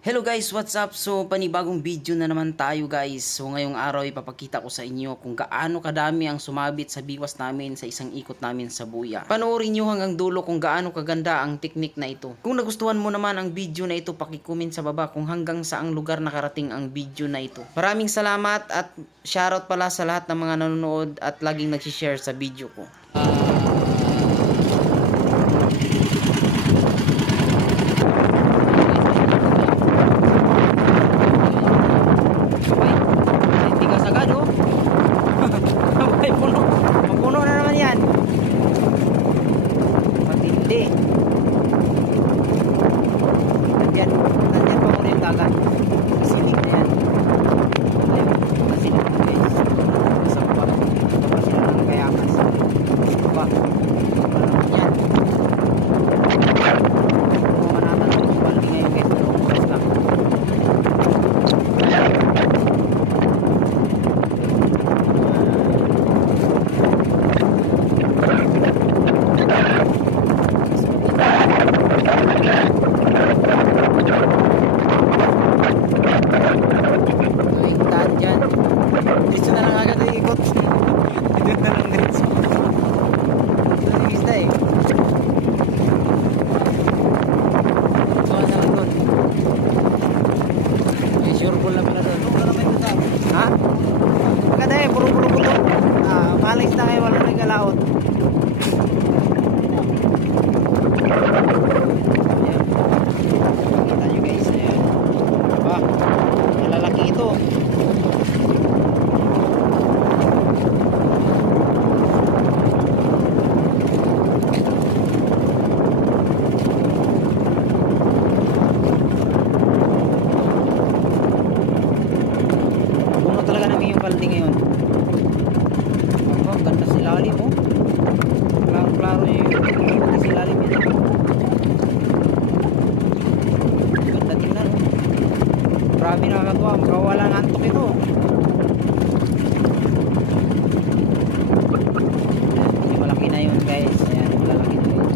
Hello guys, what's up? So panibagong video na naman tayo guys. So ngayong araw ipapakita ko sa inyo kung gaano kadami ang sumabit sa biwas namin sa isang ikot namin sa buya. Panoorin nyo hanggang dulo kung gaano kaganda ang teknik na ito. Kung nagustuhan mo naman ang video na ito, paki-comment sa baba kung hanggang saang lugar nakarating ang video na ito. Maraming salamat at shoutout pala sa lahat ng mga nanonood at laging nag-share sa video ko. Mapuno na naman yan. Matindi. Nandyan pa muna yung dagat. Sinig na yan. Masinig na guys. Sa baba. Baba sila ng kayakas. Baba. Baba naman yan. Baba naman ang balik ngayon guys. Dalawang oras lang. Diretso na lang agad ang ikot. Dito na lang diretso. Ito yung isda eh. So na lang doon. May sure ball na pala doon. Ha? Maganda eh, puro-puro puto. Malis na kayo, wala na galaot. Kita nyo guys. Ayan. Malalaki ito. Balde ngayon. Ang ganda silalim mo. Klaro yung silalim yan. Ganda tingnan. Grabe nakakatuwa. Makawala ng antok ito. Malaki na yun guys. Ayan, malalaki na yun.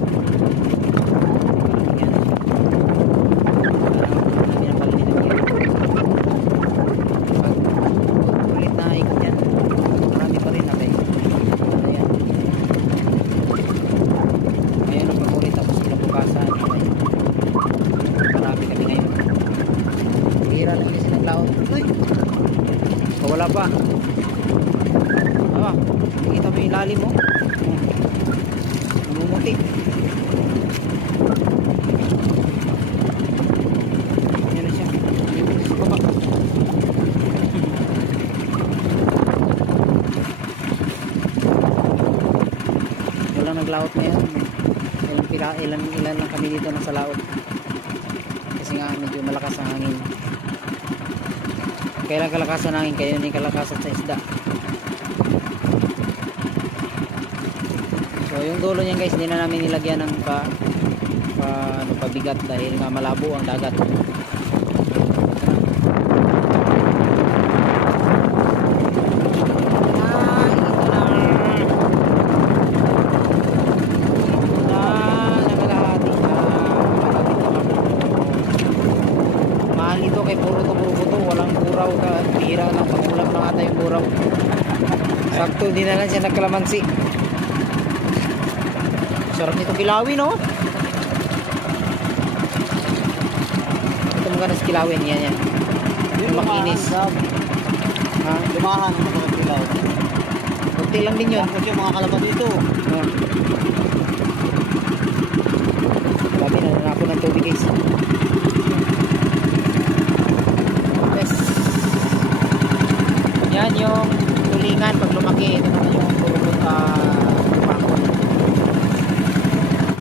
Wala pa. Kita mo yung lalim mo. Namumuti. Yan na siya. Namumuti sa baba. Walang naglaot na yan. Ilan lang kami dito nasa laot. Kasi nga medyo malakas ang hangin. Kailan kalakasan ng hangin, kayo ni kalakasan sa isda. So yung dulo niyan guys, hindi na namin nilagyan ng pabigat dahil nga malabo ang dagat. Ito kay puro buto, walang buraw ka, tira lang, pangulam lang ata yung buraw. Sakto, di na lang siya nagkalamansi. Sarap nito kilawin, no? Ito mga nas kilawin, yan. Yung makinis. Ha? Lumahan mga kilaw. Kunti lang din yun. Kasi yung mga kalaban dito. Sabi na nanapon ng tubig guys. Yan yung tulingan pag lumaki. Ito naman yung